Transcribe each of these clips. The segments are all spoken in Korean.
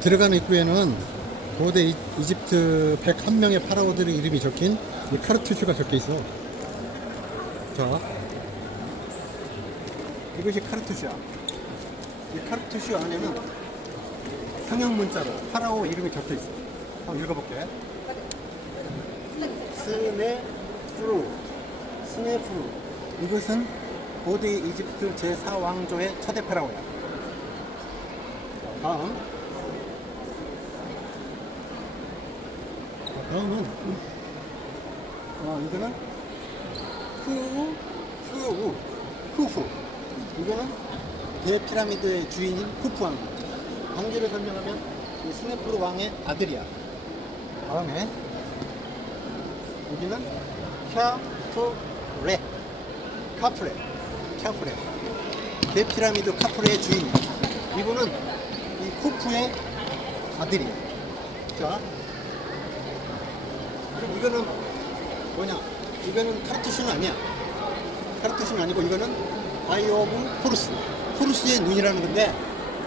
들어가는 입구에는 고대 이집트 101명의 파라오들의 이름이 적힌 이 카르투슈가 적혀 있어. 자, 이것이 카르투슈야. 이 카르투슈 안에는 상형 문자로 파라오 이름이 적혀 있어. 한번 읽어볼게. 스네프루. 이것은 고대 이집트 제4왕조의 초대 파라오야. 다음은 이거는 후프. 이거는 대피라미드의 주인인 후프 왕. 관계를 설명하면 이 스네프루 왕의 아들이야. 다음에 여기는 카프레. 대피라미드 카프레의 주인이야. 이분은 이 후프의 아들이야. 자, 그럼 이거는 뭐냐? 이거는 카르투슈는 아니야. 카르투슈는 아니고 이거는 아이 오브 호루스의 눈이라는 건데,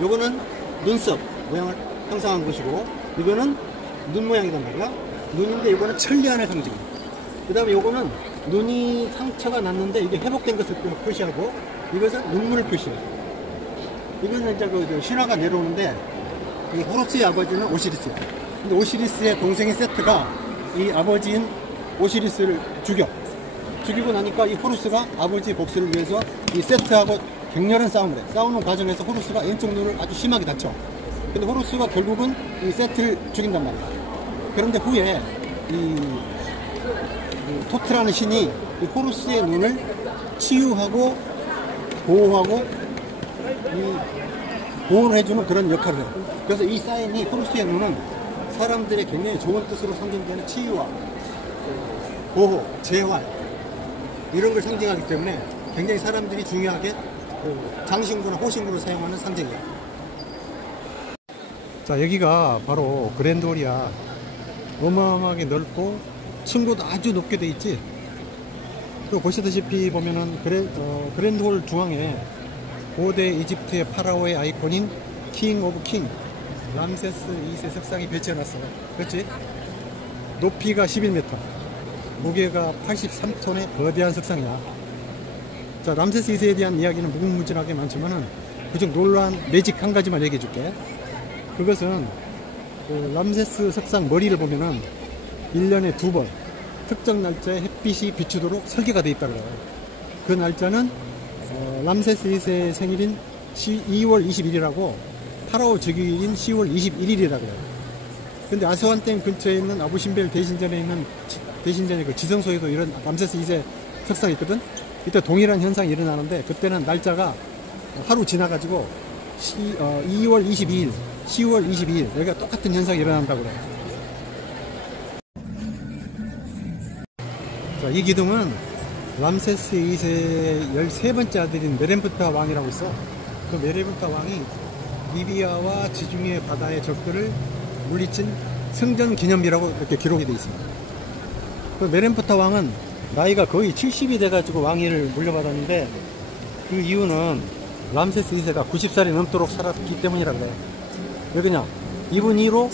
요거는 눈썹 모양을 형성한 것이고, 이거는 눈 모양이란 말이야. 눈인데 이거는 천리안의 상징이야. 그 다음에 요거는 눈이 상처가 났는데 이게 회복된 것을 표시하고, 이것은 눈물을 표시해. 이거는 이제 그 신화가 내려오는데, 이 호루스의 아버지는 오시리스야. 근데 오시리스의 동생인 세트가 이 아버지인 오시리스를 죽이고 나니까 이 호루스가 아버지의 복수를 위해서 이 세트하고 격렬한 싸움을 해. 싸우는 과정에서 호루스가 왼쪽 눈을 아주 심하게 다쳐. 근데 호루스가 결국은 이 세트를 죽인단 말이야. 그런데 후에 이 토트라는 신이 이 호루스의 눈을 치유하고 보호하고 보호를 해주는 그런 역할을 해요. 그래서 이 사인이, 호루스의 눈은 사람들의 굉장히 좋은 뜻으로 상징되는 치유와 보호, 재활 이런 걸 상징하기 때문에 굉장히 사람들이 중요하게 장신구나 호신구를 사용하는 상징이에요. 자, 여기가 바로 그랜드홀이야. 어마어마하게 넓고 층고도 아주 높게 돼 있지. 또 보시다시피 보면은 그랜드홀 중앙에 고대 이집트의 파라오의 아이콘인 킹 오브 킹 람세스 2세 석상이 배치해놨어. 그렇지? 높이가 11m, 무게가 83톤의 거대한 석상이야. 자, 람세스 2세에 대한 이야기는 무궁무진하게 많지만은 그중 놀라운 매직 한 가지만 얘기해 줄게. 그것은 그 람세스 석상 머리를 보면은 1년에 2번 특정 날짜에 햇빛이 비추도록 설계가 되어 있다고 해요. 그 날짜는 람세스 2세의 생일인 2월 20일이라고 파라오 즉위일인 10월 21일이라고 해요. 근데 아스완댐 근처에 있는 아부신벨 대신전에 있는 대신전의 그 지성소에도 이런 람세스 2세 석상이 있거든. 이때 동일한 현상이 일어나는데, 그때는 날짜가 하루 지나가지고 2월 22일, 10월 22일 여기가 똑같은 현상이 일어난다고 그래요. 자, 이 기둥은 람세스 2세의 13번째 아들인 메렌프타 왕이라고 있어. 그 메렌프타 왕이 리비아와 지중해 바다의 적들을 물리친 승전 기념비라고 이렇게 기록이 되어 있습니다. 그 메렌프타 왕은 나이가 거의 70이 돼가지고 왕위를 물려받았는데, 그 이유는 람세스 2세가 90살이 넘도록 살았기 때문이라 그래. 왜 그러냐? 이분 이후로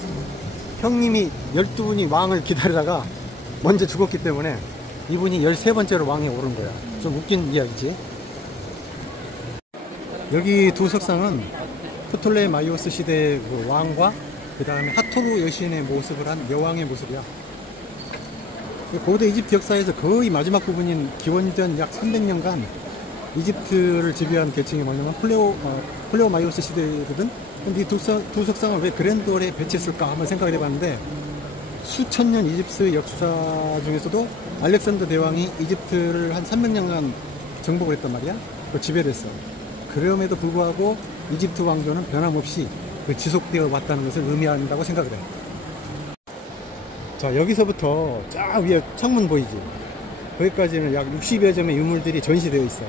형님이 12분이 왕을 기다리다가 먼저 죽었기 때문에 이분이 13번째로 왕에 오른 거야. 좀 웃긴 이야기지. 여기 두 석상은 프톨레마이오스 시대의 그 왕과 그 다음에 하토르 여신의 모습을 한 여왕의 모습이야. 고대 이집트 역사에서 거의 마지막 부분인 기원전 약 300년간 이집트를 지배한 계층이 뭐냐면 플레오마이오스 시대거든. 근데 이 두 석상을 왜 그랜드홀에 배치했을까 한번 생각을 해봤는데, 수천 년 이집트 역사 중에서도 알렉산더 대왕이 이집트를 한 300년간 정복을 했단 말이야. 지배를 했어. 그럼에도 불구하고 이집트 왕조는 변함없이 지속되어 왔다는 것을 의미한다고 생각을 해. 자, 여기서부터 쫙 위에 창문 보이지? 거기까지는 약 60여 점의 유물들이 전시되어 있어.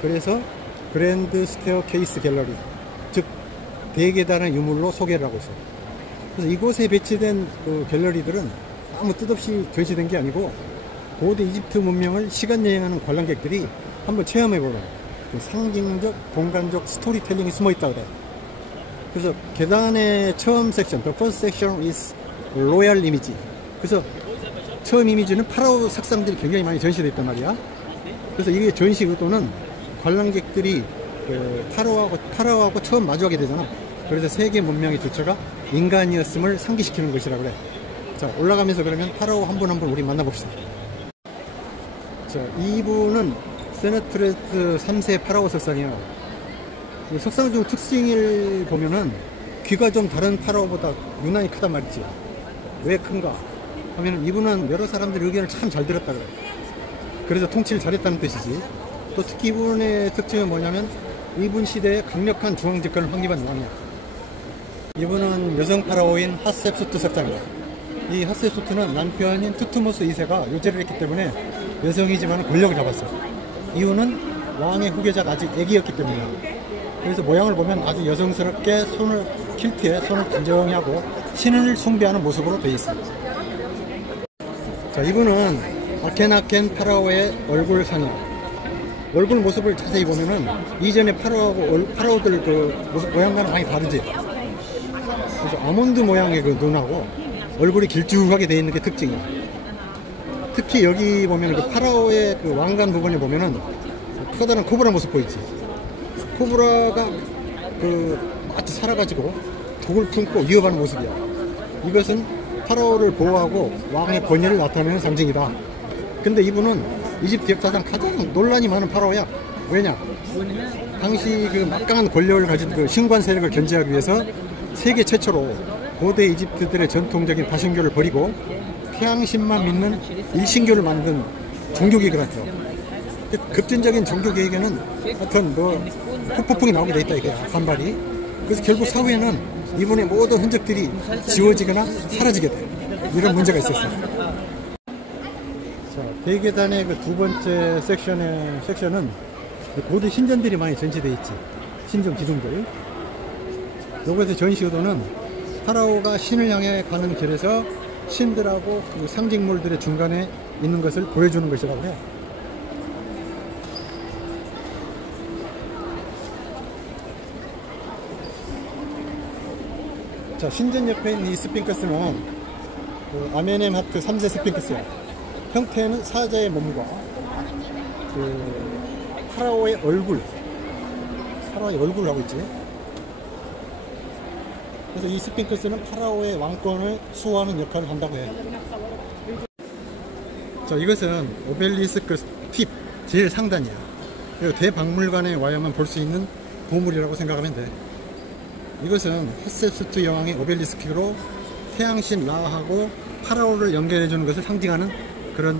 그래서 그랜드 스테어 케이스 갤러리, 즉 대계단의 유물로 소개를 하고 있어. 그래서 이곳에 배치된 그 갤러리들은 아무 뜻없이 전시된 게 아니고, 고대 이집트 문명을 시간 여행하는 관람객들이 한번 체험해보는 그 상징적, 공간적 스토리텔링이 숨어있다 그래. 그래서 계단의 처음 섹션, the first section is royal image. 그래서 처음 이미지는 파라오 색상들이 굉장히 많이 전시되어 있단 말이야. 그래서 이게 전시 의도는 관람객들이 파라오하고 처음 마주하게 되잖아. 그래서 세계 문명의 주체가 인간이었음을 상기시키는 것이라 그래. 자, 올라가면서 그러면 파라오 한 분 한 분 우리 만나봅시다. 자, 이분은 세네트레스 3세 파라오 석상이야. 이 석상 중 특징을 보면은 귀가 좀 다른 파라오보다 유난히 크단 말이지. 왜 큰가 하면은 이분은 여러 사람들의 의견을 참 잘 들었다 그래. 그래서 통치를 잘했다는 뜻이지. 또 특히 이분의 특징은 뭐냐면 이분 시대에 강력한 중앙 집권을 확립한 왕이야. 이분은 여성 파라오인 핫셉수트 석상이야. 이 핫셉수트는 남편인 투트모스 2세가 요제를 했기 때문에 여성이지만 권력을 잡았어. 이유는 왕의 후계자가 아직 애기였기 때문이야. 그래서 모양을 보면 아주 여성스럽게 킬트에 손을 단정히 하고 신을 숭배하는 모습으로 되어 있어. 자, 이분은 아켄아켄 파라오의 얼굴상이야. 얼굴 모습을 자세히 보면은 이전의 파라오들 그 모습 모양과는 많이 다르지. 그래서 아몬드 모양의 그 눈하고 얼굴이 길쭉하게 되어 있는 게 특징이야. 특히 여기 보면 그 파라오의 그 왕관 부분에 보면은 커다란 코브라 모습 보이지. 코브라가 마치 살아가지고 독을 품고 위협하는 모습이야. 이것은 파라오를 보호하고 왕의 권위를 나타내는 상징이다. 근데 이분은 이집트 역사상 가장 논란이 많은 파라오야. 왜냐? 당시 그 막강한 권력을 가진 그 신관 세력을 견제하기 위해서 세계 최초로 고대 이집트들의 전통적인 다신교를 버리고 태양신만 믿는 일신교를 만든 종교개혁을 했어. 급진적인 종교개혁에는 하여튼 후폭풍이 나오게 돼 있다 이거야. 반발이. 그래서 결국 사후에는 이분의 모든 흔적들이 지워지거나 사라지게 돼. 이런 문제가 있었어. 자, 대계단의 그 두 번째 섹션은 고대 신전들이 많이 전시되어 있지. 신전 기둥들. 요것의 전시 의도는 파라오가 신을 향해 가는 길에서 신들하고 그 상징물들의 중간에 있는 것을 보여주는 것이라고 해요. 자, 신전 옆에 있는 이 스핑크스는 그 아멘엠하트 3세 스핑크스야. 형태는 사자의 몸과 그 파라오의 얼굴을 하고 있지. 그래서 이 스핑크스는 파라오의 왕권을 수호하는 역할을 한다고 해. 자, 이것은 오벨리스크 팁 제일 상단이야. 그리고 대박물관에 와야만 볼 수 있는 보물이라고 생각하면 돼. 이것은 핫셉수트 여왕의 오벨리스크로 태양신 라하고 파라오를 연결해주는 것을 상징하는 그런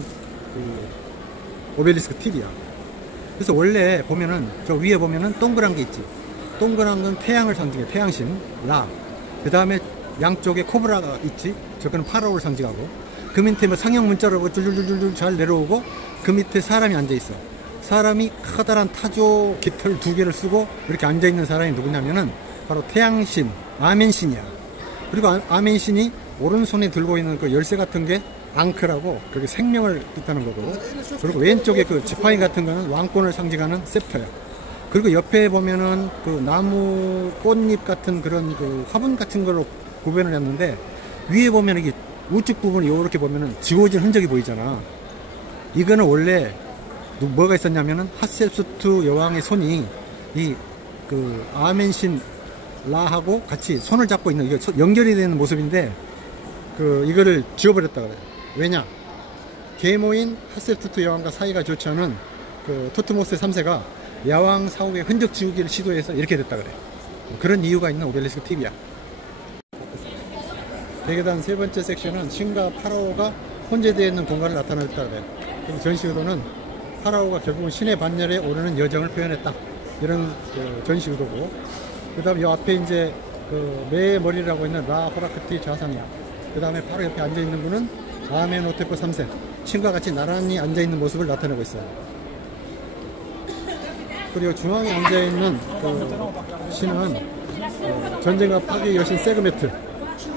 오벨리스크 팁이야. 그래서 원래 보면은 저 위에 보면은 동그란 게 있지. 동그란 건 태양을 상징해. 태양신 라. 그 다음에 양쪽에 코브라가 있지. 저거는 파라오를 상징하고. 그 밑에 뭐 상형 문자로 줄줄줄줄 잘 내려오고 그 밑에 사람이 앉아 있어. 사람이 커다란 타조 깃털 2개를 쓰고 이렇게 앉아 있는 사람이 누구냐면은 바로 태양신 아멘신이야. 그리고 아멘신이 오른손에 들고 있는 그 열쇠 같은 게 앙크라고 그게 생명을 뜻하는 거고. 그리고 왼쪽에 그 지팡이 같은 거는 왕권을 상징하는 셉터야. 그리고 옆에 보면은 그 나무 꽃잎 같은 그런 그 화분 같은 걸로 구별을 했는데 위에 보면 이게 우측 부분이 이렇게 보면은 지워진 흔적이 보이잖아. 이거는 원래 뭐가 있었냐면은 핫셉수트 여왕의 손이 이 그 아멘신 라하고 같이 손을 잡고 있는 이게 연결이 되는 모습인데 그 이거를 지워버렸다 그래. 왜냐? 계모인 핫셉수트 여왕과 사이가 좋지 않은 그 토트모스 3세가 야왕 사후의 흔적 지우기를 시도해서 이렇게 됐다 그래. 그런 이유가 있는 오벨리스크 팁이야. 대계단 세 번째 섹션은 신과 파라오가 혼재되어 있는 공간을 나타냈다 그래. 그래서 전시 의도는 파라오가 결국은 신의 반열에 오르는 여정을 표현했다. 이런 그 전시 의도고. 그 다음에 이 앞에 이제 그 매 머리라고 있는 라 호라크티 좌상이야. 그 다음에 바로 옆에 앉아 있는 분은 아멘호테프 3세. 신과 같이 나란히 앉아 있는 모습을 나타내고 있어요. 그리고 중앙에 앉아 있는 그 신은 전쟁과 파괴의 여신 세그메트.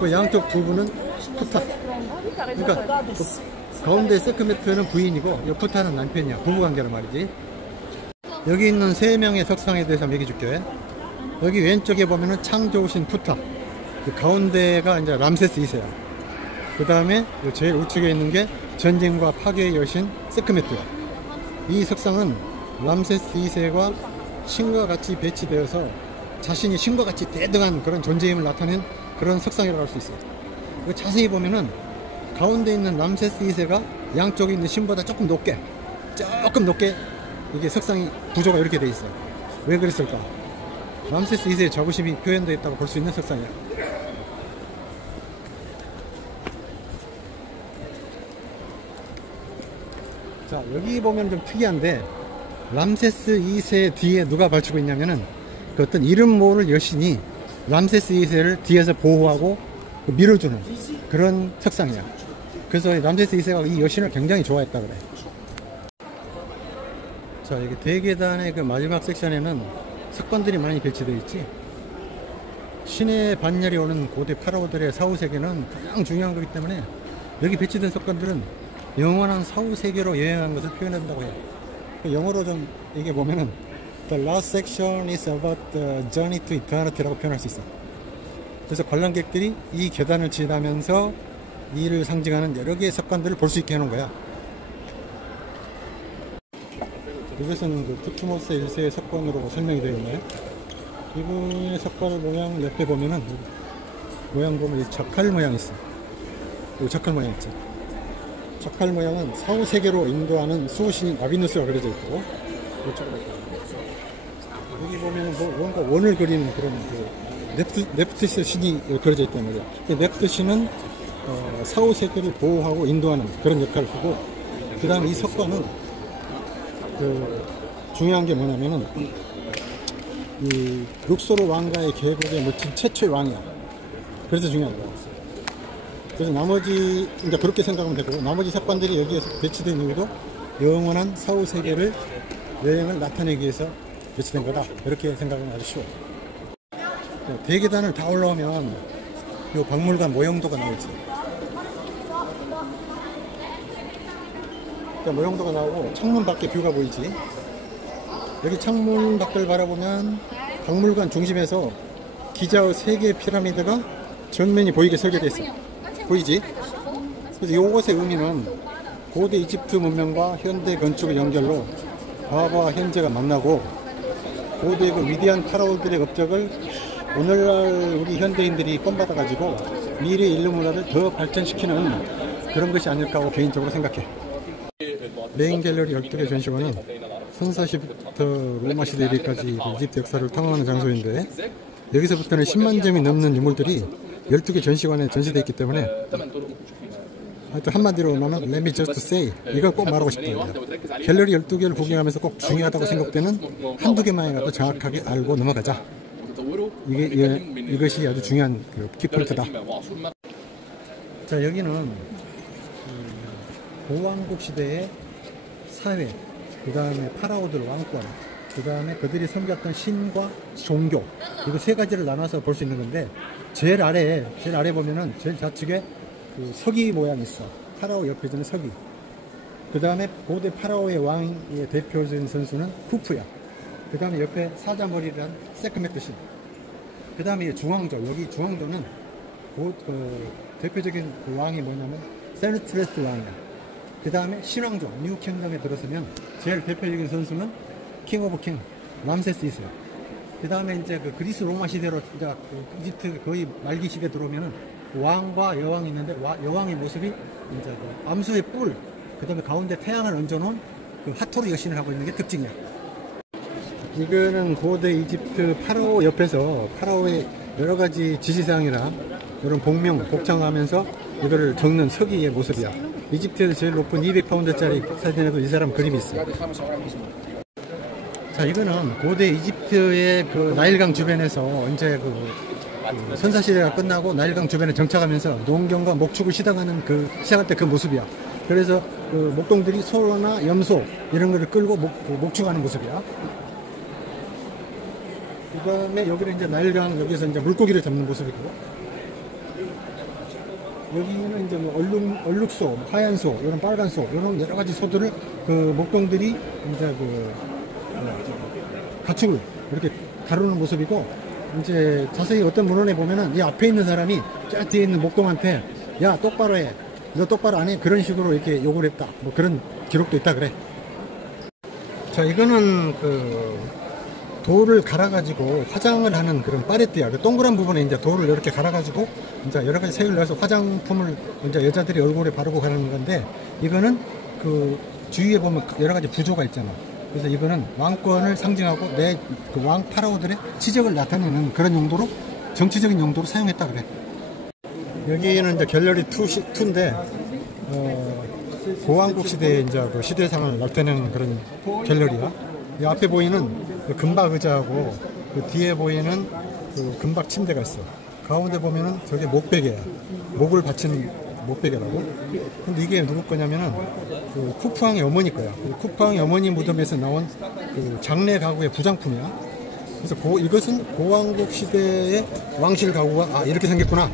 그 양쪽 두 분은 푸타. 그러니까 그 가운데 세그메트는 부인이고 이 푸타는 남편이야. 부부관계란 말이지. 여기 있는 3명의 석상에 대해서 한번 얘기해 줄게. 여기 왼쪽에 보면은 창 좋으신 푸타, 그 가운데가 이제 람세스 2세야. 그 다음에 제일 우측에 있는 게 전쟁과 파괴의 여신 세크메트야. 이 석상은 람세스 2세가 신과 같이 배치되어서 자신이 신과 같이 대등한 그런 존재임을 나타낸 그런 석상이라고 할 수 있어요. 자세히 보면은 가운데 있는 람세스 2세가 양쪽에 있는 신보다 조금 높게 이게 석상이 구조가 이렇게 돼 있어요. 왜 그랬을까? 람세스 2세의 자부심이 표현되어 있다고 볼 수 있는 석상이야. 자, 여기 보면 좀 특이한데, 람세스 2세 뒤에 누가 발치고 있냐면은 그 어떤 이름 모를 여신이 람세스 2세를 뒤에서 보호하고 밀어주는 그런 석상이야. 그래서 람세스 2세가 이 여신을 굉장히 좋아했다 그래. 자, 여기 대계단의 그 마지막 섹션에는 석관들이 많이 배치되어 있지. 신의 반열이 오는 고대 파라오들의 사후세계는 가장 중요한 거기 때문에 여기 배치된 석관들은 영원한 사후세계로 여행한 것을 표현한다고 해요. 영어로 좀 이게 보면은 The last section is about the journey to eternity 라고 표현할 수 있어. 그래서 관람객들이 이 계단을 지나면서 이를 상징하는 여러 개의 석관들을 볼 수 있게 해놓은 거야. 이것은 그 투투모스 1세의 석관으로 설명이 되어 있나요? 이분의 석관의 모양 옆에 보면은 모양 보면 이 자칼 모양이 있어. 이 자칼 모양 있죠. 자칼 모양은 사후세계로 인도하는 수호신인 나비누스가 그려져 있고, 여기 보면 뭐 뭔가 원을 그리는 그런 그 네프티스 신이 그려져 있단 말이야. 네프티스 신은 사후세계를 보호하고 인도하는 그런 역할을 하고, 그 다음에 이 석관은 그 중요한 게 뭐냐면은 이 룩소르 왕가의 계곡에 묻힌 최초의 왕이야. 그래서 중요한 거야. 그래서 나머지 이제 그렇게 생각하면 되고, 나머지 석관들이 여기에서 배치된 이유도 영원한 사후세계를 여행을 나타내기 위해서 배치된 거다. 이렇게 생각하면 아주 쉬워. 대계단을 다 올라오면 이 박물관 모형도가 나오지. 모형도가 나오고 창문 밖에 뷰가 보이지. 여기 창문 밖을 바라보면 박물관 중심에서 기자의 3개의 피라미드가 전면이 보이게 설계되어 있어. 보이지? 그래서 이것의 의미는 고대 이집트 문명과 현대 건축의 연결로 과거와 현재가 만나고, 고대 그 위대한 파라오들의 업적을 오늘날 우리 현대인들이 본받아 가지고 미래 인류 문화를 더 발전시키는 그런 것이 아닐까 하고 개인적으로 생각해. 메인 갤러리 12개 전시관은 선사시부터 로마 시대 이래까지 이집트 역사를 탐험하는 장소인데, 여기서부터는 10만 점이 넘는 유물들이 12개 전시관에 전시되어 있기 때문에, 하여튼 한마디로 말하면 Let me just say, 이걸 꼭 말하고 싶다. 갤러리 12개를 구경하면서 꼭 중요하다고 생각되는 한두 개만이라도 정확하게 알고 넘어가자. 이것이 아주 중요한 그 키포인트다. 자, 여기는 고왕국 시대의 사회, 그 다음에 파라오들 왕권, 그 다음에 그들이 섬겼던 신과 종교, 이거 3가지를 나눠서 볼 수 있는 건데, 제일 아래 보면은 제일 좌측에 그 서기 모양이 있어. 파라오 옆에 있는 서기. 그 다음에 고대 파라오의 왕의 대표적인 선수는 쿠프야. 그 다음에 옆에 사자머리란 세크메트 신. 그 다음에 중앙조, 여기 중앙조는 대표적인 그 왕이 뭐냐면 세누트레스 왕이야. 그 다음에 신왕조, 뉴 킹덤에 들어서면 제일 대표적인 선수는 킹 오브 킹, 람세스 2세. 그 다음에 이제 그 그리스 로마 시대로 이제 그 이집트 거의 말기 시대 들어오면은 왕과 여왕이 있는데, 여왕의 모습이 이제 그 암소의 뿔, 그 다음에 가운데 태양을 얹어놓은 그 하토르 여신을 하고 있는 게 특징이야. 이거는 고대 이집트 파라오 옆에서 파라오의 여러 가지 지시사항이나 이런 복명, 복창하면서 이거를 적는 서기의 모습이야. 이집트에서 제일 높은 200파운드짜리 사진에도 이 사람 그림이 있어. 자, 이거는 고대 이집트의 그 나일강 주변에서 이제 그 선사시대가 끝나고 나일강 주변에 정착하면서 농경과 목축을 시작할 때 그 모습이야. 그래서 그 목동들이 소나 염소 이런 거를 끌고 목축하는 모습이야. 그 다음에 여기는 이제 나일강, 여기서 이제 물고기를 잡는 모습이고, 여기는 이제 뭐 얼룩소, 하얀소, 이런 빨간소, 이런 여러 가지 소들을 그 목동들이 이제 가축을 이렇게 다루는 모습이고, 이제 자세히 어떤 문헌에 보면은 이 앞에 있는 사람이 저 뒤에 있는 목동한테 야 똑바로 해, 너 똑바로 안 해, 그런 식으로 이렇게 욕을 했다, 뭐 그런 기록도 있다 그래. 자, 이거는 그 돌을 갈아가지고 화장을 하는 그런 파레트야. 그 동그란 부분에 이제 돌을 이렇게 갈아가지고 이제 여러 가지 색을 넣어서 화장품을 이제 여자들이 얼굴에 바르고 가는 건데, 이거는 그 주위에 보면 여러 가지 부조가 있잖아. 그래서 이거는 왕권을 상징하고 내 그 왕 파라오들의 치적을 나타내는 그런 용도로, 정치적인 용도로 사용했다 그래. 여기는 이제 갤러리 2인데 고왕국 시대의 이제 그 시대상을 나타내는 그런 갤러리야. 이 앞에 보이는 그 금박 의자하고 그 뒤에 보이는 그 금박 침대가 있어. 가운데 보면은 저게 목베개야. 목을 받친 목베개라고. 근데 이게 누구 거냐면은 그 쿠프왕의 어머니 거야. 그 쿠프왕의 어머니 무덤에서 나온 그 장례 가구의 부장품이야. 그래서 이것은 고왕국 시대의 왕실 가구가 이렇게 생겼구나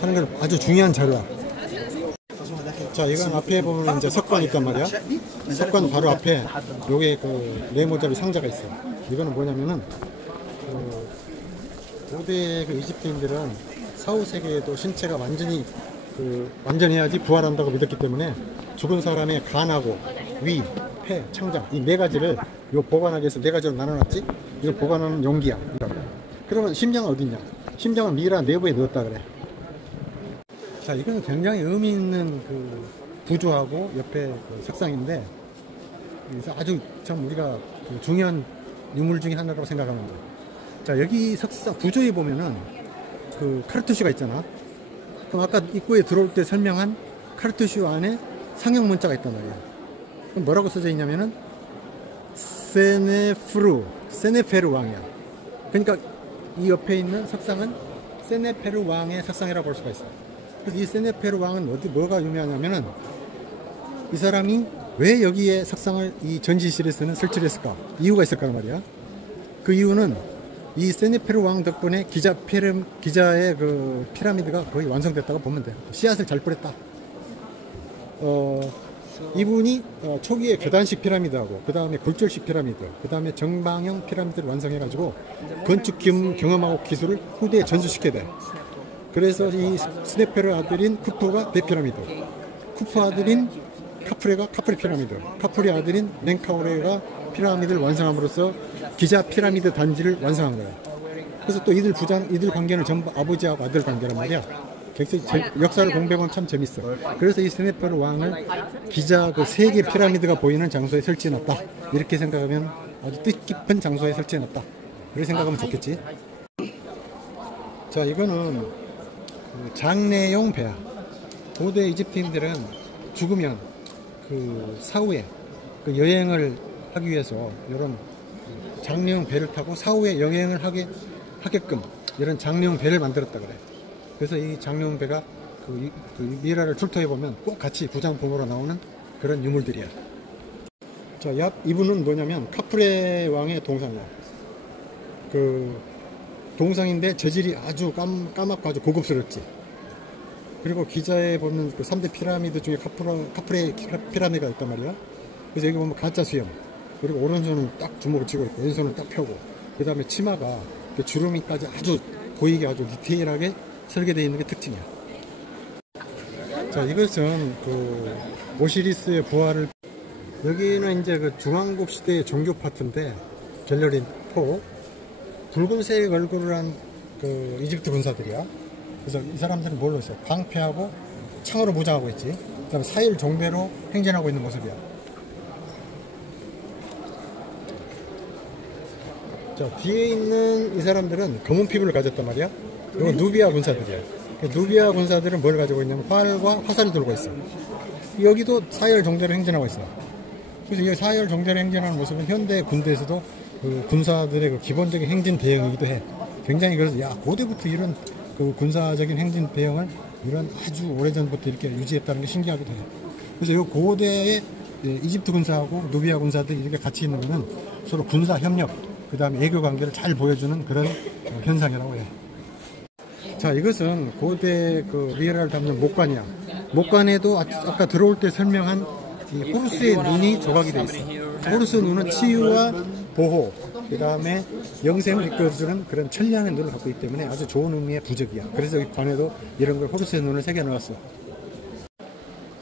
하는 걸 아주 중요한 자료야. 자, 이건 앞에 보면 이제 석관이 있단 말이야. 석관 바로 앞에 요게 그 네모잡이 상자가 있어. 이거는 뭐냐면은 그 고대 그 이집트인들은 사후 세계에도 신체가 완전히 해야지 부활한다고 믿었기 때문에 죽은 사람의 간하고 위, 폐, 창장 이 네 가지를 요 보관하기 위해서 네 가지로 나눠놨지. 이거 보관하는 용기야. 그러면 심장은 어디 있냐? 심장은 미라 내부에 넣었다 그래. 자, 이거는 굉장히 의미 있는 그 부조하고 옆에 그 석상인데, 그래서 아주 참 우리가 그 중요한 유물 중에 하나라고 생각합니다. 자, 여기 석상 부조에 보면은 그 카르투시가 있잖아. 그럼 아까 입구에 들어올 때 설명한 카르투시 안에 상형 문자가 있단 말이야. 그럼 뭐라고 써져 있냐면은 세네페르 왕이야. 그러니까 이 옆에 있는 석상은 세네페르 왕의 석상이라고 볼 수가 있어. 그래서 이 세네페르 왕은 뭐가 유명하냐면은 이 사람이 왜 여기에 석상을 이 전시실에서는 설치를 했을까? 이유가 있을 거란 말이야. 그 이유는 이 세네페르 왕 덕분에 기자의 그 피라미드가 거의 완성됐다고 보면 돼. 씨앗을 잘 뿌렸다. 이분이 초기에 계단식 피라미드하고 그 다음에 굴절식 피라미드, 그 다음에 정방형 피라미드를 완성해가지고 건축 경험하고 기술을 후대에 전수시켜야 돼. 그래서 이 스네페르 아들인 쿠프가 대피라미드, 쿠프 아들인 카프레가 카프레 피라미드, 카프레 아들인 멘카오레가 피라미드를 완성함으로써 기자 피라미드 단지를 완성한 거야. 그래서 또 이들 관계는 전부 아버지하고 아들 관계란 말이야. 역사를 공부해보면 참 재밌어. 그래서 이 스네페르 왕을 기자 그 세계 피라미드가 보이는 장소에 설치해놨다. 이렇게 생각하면 아주 뜻깊은 장소에 설치해놨다. 그렇게 생각하면 좋겠지. 자, 이거는 장례용 배야. 고대 이집트인들은 죽으면 그 사후에 그 여행을 하기 위해서 이런 장례용 배를 타고 사후에 여행을 하게끔 이런 장례용 배를 만들었다 그래. 그래서 이 장례용 배가 그 미라를 출토해 보면 꼭 같이 부장품으로 나오는 그런 유물들이야. 자, 이분은 뭐냐면 카프레 왕의 동상이야. 그 동상인데 재질이 아주 까맣고 아주 고급스럽지. 그리고 기자에 보면 그 3대 피라미드 중에 카프레 피라미드가 있단 말이야. 그래서 여기 보면 가짜 수염, 그리고 오른손은 딱 주먹을 쥐고 있고 왼손은 딱 펴고, 그 다음에 치마가 주름이까지 아주 보이게 아주 디테일하게 설계되어 있는 게 특징이야. 자, 이것은 그 오시리스의 부활을, 여기는 이제 그 중왕국 시대의 종교 파트인데 갤러리 4, 붉은색 얼굴을 한 그 이집트 군사들이야. 그래서 이 사람들은 뭘로 했어? 방패하고 창으로 무장하고 있지. 그 다음에 사일 종배로 행진하고 있는 모습이야. 자, 뒤에 있는 이 사람들은 검은 피부를 가졌단 말이야. 이건 누비아 군사들이야. 누비아 군사들은 뭘 가지고 있냐면 활과 화살을 들고 있어. 여기도 사열 종대로 행진하고 있어. 그래서 이 사열 종대로 행진하는 모습은 현대 군대에서도 그 군사들의 그 기본적인 행진 대형이기도 해. 굉장히 그래서 고대부터 이런 그 군사적인 행진 대형을 이런 아주 오래전부터 이렇게 유지했다는 게 신기하기도 해. 그래서 이 고대의 이집트 군사하고 누비아 군사들이 이렇게 같이 있는 거는 서로 군사 협력, 그 다음에 애교 관계를 잘 보여주는 그런 현상이라고 해. 자, 이것은 고대 그 미라를 담는 목관이야. 목관에도 아까 들어올 때 설명한 이 호루스의 눈이 조각이 되어 있어. 호루스 눈은 치유와 보호, 그 다음에 영생을 이끌어주는 그런 천리안의 눈을 갖고 있기 때문에 아주 좋은 의미의 부적이야. 그래서 이 관에도 이런 걸 호르스의 눈을 새겨 넣었어.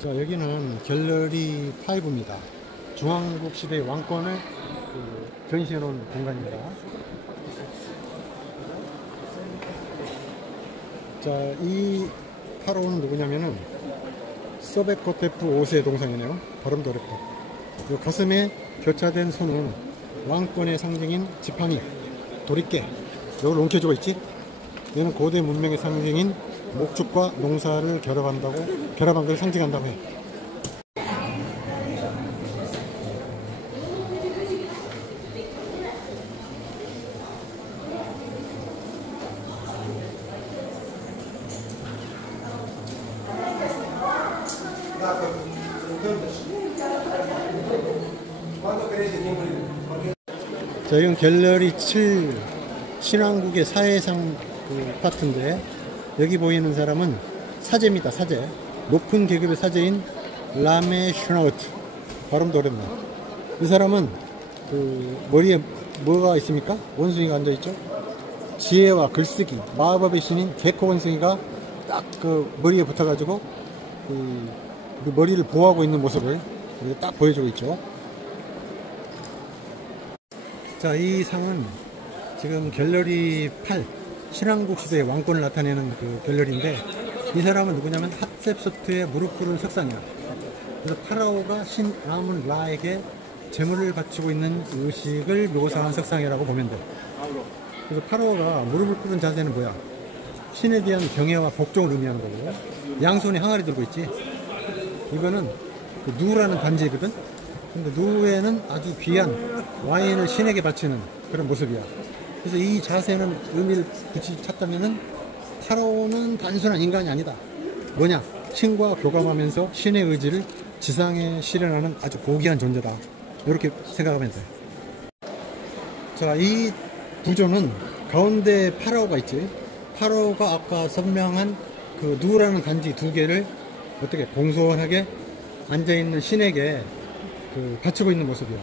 자, 여기는 갤러리 5입니다. 중앙국 시대의 왕권을 전시해 놓은 공간입니다. 자, 이 파라오는 누구냐면은 서베코테프 5세 동상이네요. 발음도 어렵고. 이 가슴에 교차된 손은 왕권의 상징인 지팡이, 도리깨, 이걸 움켜쥐고 있지. 얘는 고대 문명의 상징인 목축과 농사를 결합한 걸 상징한다고 해. 자, 이건 갤러리 7 신왕국의 사회상 파트인데, 여기 보이는 사람은 사제입니다. 사제. 높은 계급의 사제인 라메 슈나우트. 발음도 어렵네. 이 사람은 머리에 뭐가 있습니까? 원숭이가 앉아있죠. 지혜와 글쓰기, 마법의 신인 개코 원숭이가 딱 머리에 붙어가지고 그 머리를 보호하고 있는 모습을 딱 보여주고 있죠. 자, 이 상은 지금 갤러리 8 신왕국 시대의 왕권을 나타내는 그 갤러리인데, 이 사람은 누구냐면 핫셉소트의 무릎 꿇은 석상이야. 그래서 파라오가 신 아문 라에게 제물을 바치고 있는 의식을 묘사한 석상이라고 보면 돼. 그래서 파라오가 무릎을 꿇은 자세는 뭐야? 신에 대한 경애와 복종을 의미하는 거고, 양손에 항아리 들고 있지. 이거는 누라는 반지거든. 근데 누에는 아주 귀한 와인을 신에게 바치는 그런 모습이야. 그래서 이 자세는 의미를 굳이 찾다면은 파라오는 단순한 인간이 아니다. 뭐냐? 신과 교감하면서 신의 의지를 지상에 실현하는 아주 고귀한 존재다. 이렇게 생각하면 돼. 자, 이 부조는 가운데 파라오가 있지. 파라오가 아까 설명한 그 누라는 단지 두 개를 어떻게 공손하게 앉아있는 신에게 바치고 있는 모습이야.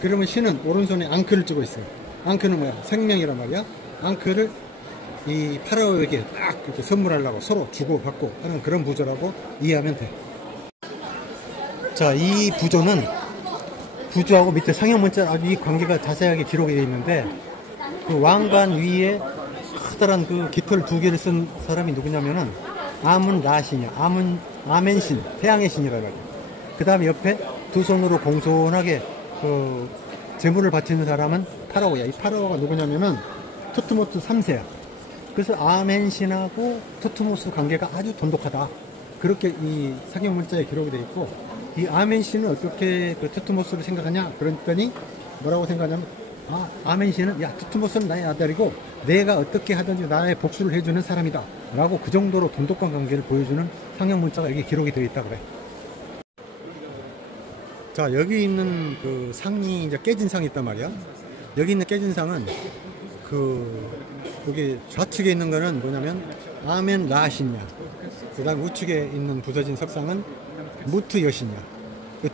그러면 신은 오른손에 앙크를 쥐고 있어요. 앙크는 뭐야? 생명이란 말이야. 앙크를 이 파라오에게 딱 이렇게 선물하려고 서로 주고받고 하는 그런 부조라고 이해하면 돼. 자, 이 부조는 부조하고 밑에 상형 문자 이 관계가 자세하게 기록이 되어 있는데, 그 왕관 위에 커다란 그 깃털 두 개를 쓴 사람이 누구냐면은 아문 라신이야. 아멘신, 태양의 신이라 말이야. 그 다음에 옆에 두 손으로 공손하게 제물을 바치는 사람은 파라오야. 이 파라오가 누구냐면은 투트모스 3세야. 그래서 아멘신하고 투트모스 관계가 아주 돈독하다. 그렇게 이 상형 문자에 기록이 되어 있고, 이 아멘신은 어떻게 투트모스를 생각하냐? 그랬더니 뭐라고 생각하냐면, 아멘신은 야, 투트모스는 나의 아들이고 내가 어떻게 하든지 나의 복수를 해주는 사람이다 라고 그 정도로 돈독한 관계를 보여주는 상형 문자가 여기 기록이 되어 있다 그래. 자, 여기 있는 그 상이 이제 깨진 상이 있단 말이야. 여기 있는 깨진 상은 여기 좌측에 있는 거는 뭐냐면 아멘 라신이야. 그 다음 우측에 있는 부서진 석상은 무트 여신이야.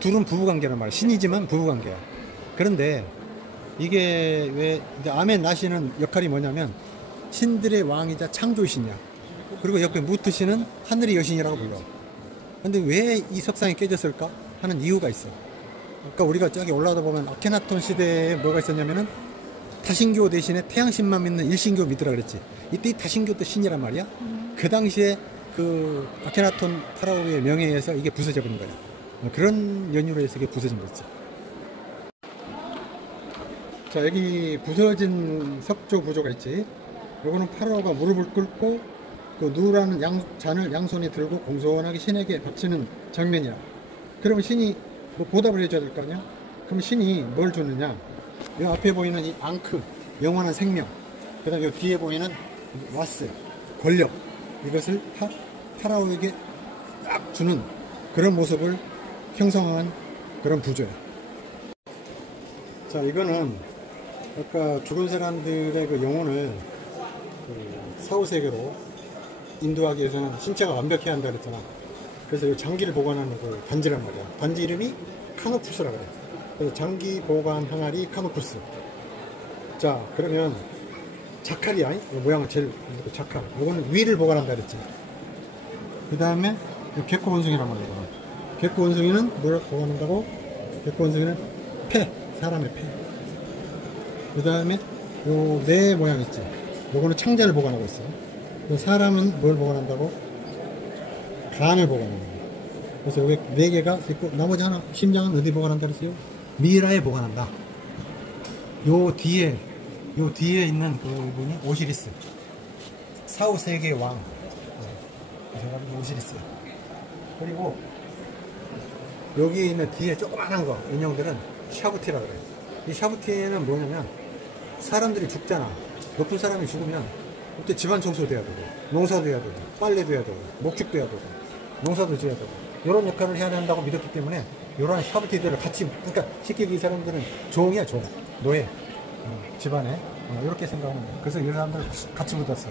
둘은 부부관계란 말이야. 신이지만 부부관계야. 그런데 이게 왜 이제 아멘 라신은 역할이 뭐냐면 신들의 왕이자 창조신이야. 그리고 옆에 무트 신은 하늘의 여신이라고 불러. 근데 왜 이 석상이 깨졌을까 하는 이유가 있어. 그러니까 우리가 저기 올라가다 보면 아케나톤 시대에 뭐가 있었냐면은 타신교 대신에 태양신만 믿는 일신교 믿으라 그랬지. 이때 타신교도 신이란 말이야. 그 당시에 그 아케나톤 파라오의 명예에 의해서 이게 부서져 버린 거야. 그런 연유로 해서 이게 부서진 거지. 자, 여기 부서진 석조 부조가 있지. 요거는 파라오가 무릎을 꿇고 그 누라는 잔을 양손에 들고 공손하게 신에게 바치는 장면이야. 그러면 신이 뭐 보답을 해줘야 될 거 아니야? 그럼 신이 뭘 주느냐? 이 앞에 보이는 이 앙크, 영원한 생명. 그 다음에 이 뒤에 보이는 와스, 권력. 이것을 파라오에게 딱 주는 그런 모습을 형성한 그런 부조야. 자, 이거는 아까 죽은 사람들의 그 영혼을 사후세계로 인도하기 위해서는 신체가 완벽해야 한다 그랬잖아. 그래서 이 장기를 보관하는 그 반지란 말이야. 반지 이름이 카노푸스라 그래. 그래서 장기 보관 항아리 카노푸스. 자, 그러면 자칼이야. 모양은 제일 자칼. 이거는 위를 보관한다 그랬지. 그 다음에 개코 원숭이란 말이야. 개코 원숭이는 뭘 보관한다고? 개코 원숭이는 폐, 사람의 폐. 그 다음에 요 뇌 모양 있지. 요거는 창자를 보관하고 있어. 사람은 뭘 보관한다고? 간을 보관하는 거야. 그래서 여기 4개가 있고, 나머지 하나, 심장은 어디 보관한다 그랬어요? 미라에 보관한다. 요 뒤에 있는 그 분이 오시리스. 사후세계의 왕. 오시리스. 그리고 여기 있는 뒤에 조그만한 거, 인형들은 샤부티라 그래. 이 샤부티는 뭐냐면, 사람들이 죽잖아. 높은 사람이 죽으면, 그때 집안 청소도 해야 되고, 농사도 해야 되고, 빨래도 해야 되고, 목축도 해야 되고, 농사도 지어야 되고, 이런 역할을 해야 된다고 믿었기 때문에, 이런 샤부티들을 같이, 그러니까 쉽게 이 사람들은 종이야, 종. 노예. 집안에. 이렇게 생각하면 돼. 그래서 이 사람들 같이 묻었어.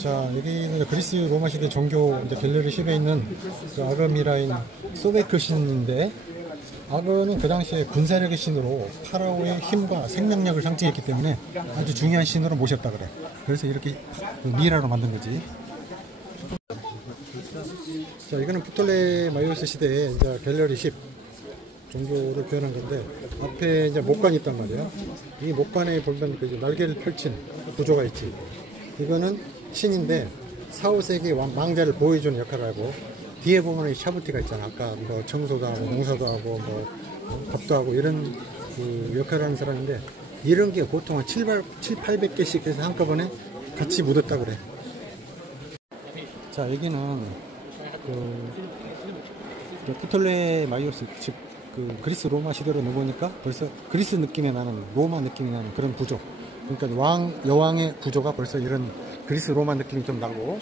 자, 여기는 그리스 로마 시대 종교 이제 갤러리 10에 있는 그 아그미라인 소베크 신인데, 아그는 그 당시에 군사력의 신으로 파라오의 힘과 생명력을 상징했기 때문에 아주 중요한 신으로 모셨다 그래. 그래서 이렇게 미라로 만든 거지. 자, 이거는 프톨레마이오스 시대에 이제 갤러리 10 종교를 표현한 건데, 앞에 이제 목관이 있단 말이야. 이 목관에 보면 그 날개를 펼친 구조가 있지. 이거는 신인데 사후세계 왕자를 보여주는 역할을 하고, 뒤에 보면 샤부티가 있잖아. 아까 뭐 청소도 하고 농사도 하고 뭐 밥도 하고 이런 그 역할을 하는 사람인데, 이런 게 보통 한 800개씩 해서 한꺼번에 같이 묻었다 그래. 자, 여기는 그 프톨레마이오스, 즉 그 그리스 로마 시대로 넣어보니까 벌써 그리스 느낌이 나는, 로마 느낌이 나는 그런 구조. 그러니까 여왕의 구조가 벌써 이런 그리스 로마 느낌이 좀 나고.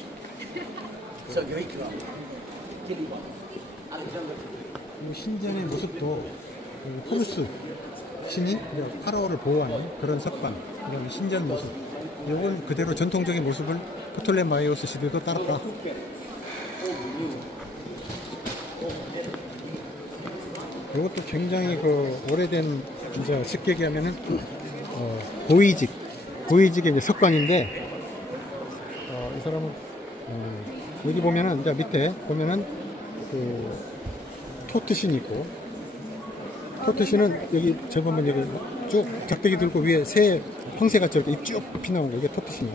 신전의 모습도 호루스 신이 파라오를 보호하는 그런 석방, 그다음에 신전 모습, 이걸 그대로 전통적인 모습을 프톨레마이오스 시대도 따랐다. 이것도 굉장히 그 오래된, 이제 쉽게 얘기하면은 고위직의 이제 석관인데, 이 사람은 여기 보면은 이제 밑에 보면은 그 토트신이 있고, 토트신은 여기 저 보면 여기 쭉 작대기 들고 위에 새 황새같이 이렇게 쭉 피나온 거, 이게 토트신이야.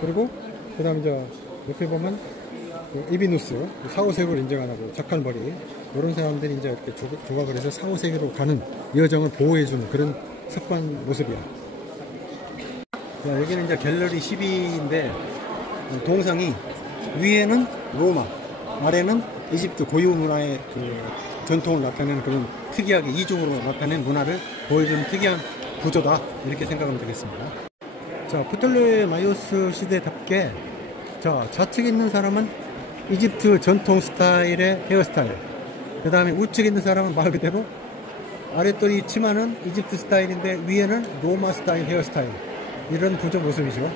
그리고 그다음 이제 옆에 보면 그 에비누스, 사후세계를 인정하고 자칼머리, 이런 사람들이 이제 이렇게 조각을 해서 사후세계로 가는 여정을 보호해주는 그런 석관 모습이야. 자, 여기는 이제 갤러리 12인데, 동상이 위에는 로마, 아래는 이집트 고유 문화의 그 전통을 나타내는 그런 특이하게 이중으로 나타낸 문화를 보여주는 특이한 구조다, 이렇게 생각하면 되겠습니다. 자, 프톨레마이오스 시대답게, 자, 좌측에 있는 사람은 이집트 전통 스타일의 헤어스타일, 그 다음에 우측에 있는 사람은 말 그대로 아랫돌이 치마는 이집트 스타일인데 위에는 로마 스타일 헤어스타일, 이런 구조 모습이죠.